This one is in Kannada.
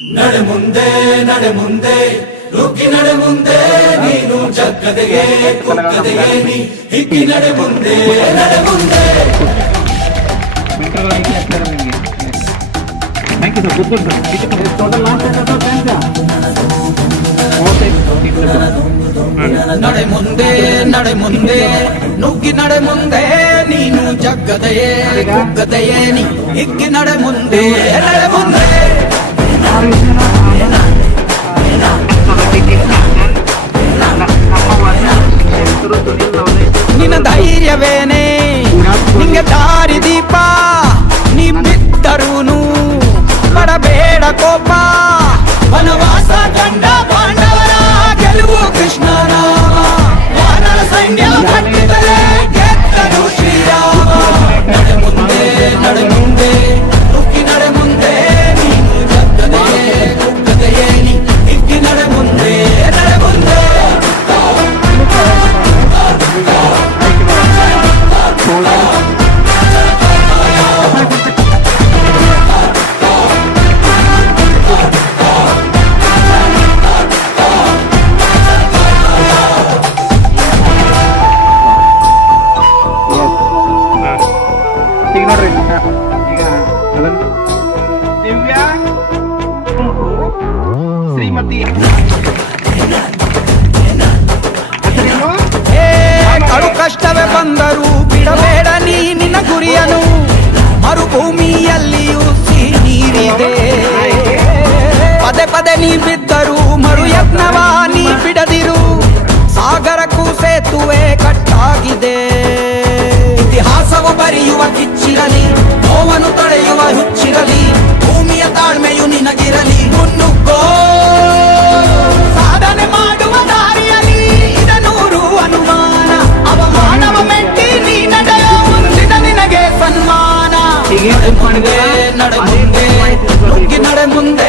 ನಡೆ ಮುಂದೆ ನಡೆ ಮುಂದೆ ನುಗ್ಗಿ ನಡೆ ಮುಂದೆ ನೀನು ಜಗ್ಗದೆಗೆ ಕುಕ್ಕದೆಗೆ ನೀ ಹಿಗ್ಗಿ ನಡೆ ಮುಂದೆ ನಡೆ ಮುಂದೆ. ನಡೆ ಮುಂದೆ ನಡೆ ಮುಂದೆ ನುಗ್ಗಿ ನಡೆ ಮುಂದೆ ನೀನು ಜಗ್ಗದೆಯೇ ಕುಗ್ಗದೆಯೇ ನೀ ಹಿಗ್ಗಿ ನಡೆ ಮುಂದೆ ನಡೆ ಮುಂದೆ. ನಿನ್ನ ಧೈರ್ಯವೇನೆ ನಿಂಗೆ ದಾರಿ ದೀಪ, ನೀ ಬಿದ್ದರೂನು ಬರಬೇಡ ಕೋಪ. ವನವಾಸ ಕಂಡ ಪಾಂಡವರ ಗೆಲುವು ಕೃಷ್ಣನ ವಾನರ ಸೈನ್ಯ ಕಟ್ಟಿದರೆ ಗೆದ್ದನು ಶ್ರೀರಾಮ. ನಡೆ ಮುಂದೆ ನಡೆ ಮುಂದೆ ನುಗ್ಗಿ ನಡೆ ಮುಂದೆ ನೀನು ಜಗ್ಗದೆಯೇ ಕುಗ್ಗದೆಯೇ ನೀ ಹಿಗ್ಗಿ ನಡೆ ಮುಂದೆ ನಡೆ ಮುಂದೆ. ದಿವ್ಯಾ ಶ್ರೀಮತಿ ಕಡು ಕಷ್ಟವೇ ಬಂದರೂ ಬಿಡಬೇಡ ನೀ ನಿನ್ನ ಗುರಿಯನು. ಮರುಭೂಮಿಯಲ್ಲಿಯೂ ಸಿಹಿ ನೀರಿದೆ, ಪದೇ ಪದೇ ನೀ ಬಿದ್ದರೂ ಮರು ಯತ್ನವ ನೀ ಬಿಡದಿರು. ಸಾಗರಕ್ಕೂ ಸೇತುವೆ ಕಟ್ಟಾಗಿದೆ. ಇತಿಹಾಸವು ಬರೆಯುವ ಕಿಚ್ಚಿರಲಿ, ನೋವನ್ನು ತಡೆಯುವ ಹುಚ್ಚಿರಲಿ, ಭೂಮಿಯ ತಾಳ್ಮೆಯು ನಿನಗಿರಲಿ. ಮುನ್ನುಗ್ಗೋ ಸಾಧನೆ ಮಾಡುವ ದಾರಿಯಲಿ ಇದನೂರು ಅನುಮಾನ. ಅವಮಾನವ ಮೆಟ್ಟಿ ನೀ ನಡೆಯೋ ಮುಂದಿನ ನಿನಗೆ ಸನ್ಮಾನ. ನಡೆ ಮುಂದೆ ನಡೆ ಮುಂದೆ ನುಗ್ಗಿ ನಡೆ ಮುಂದೆ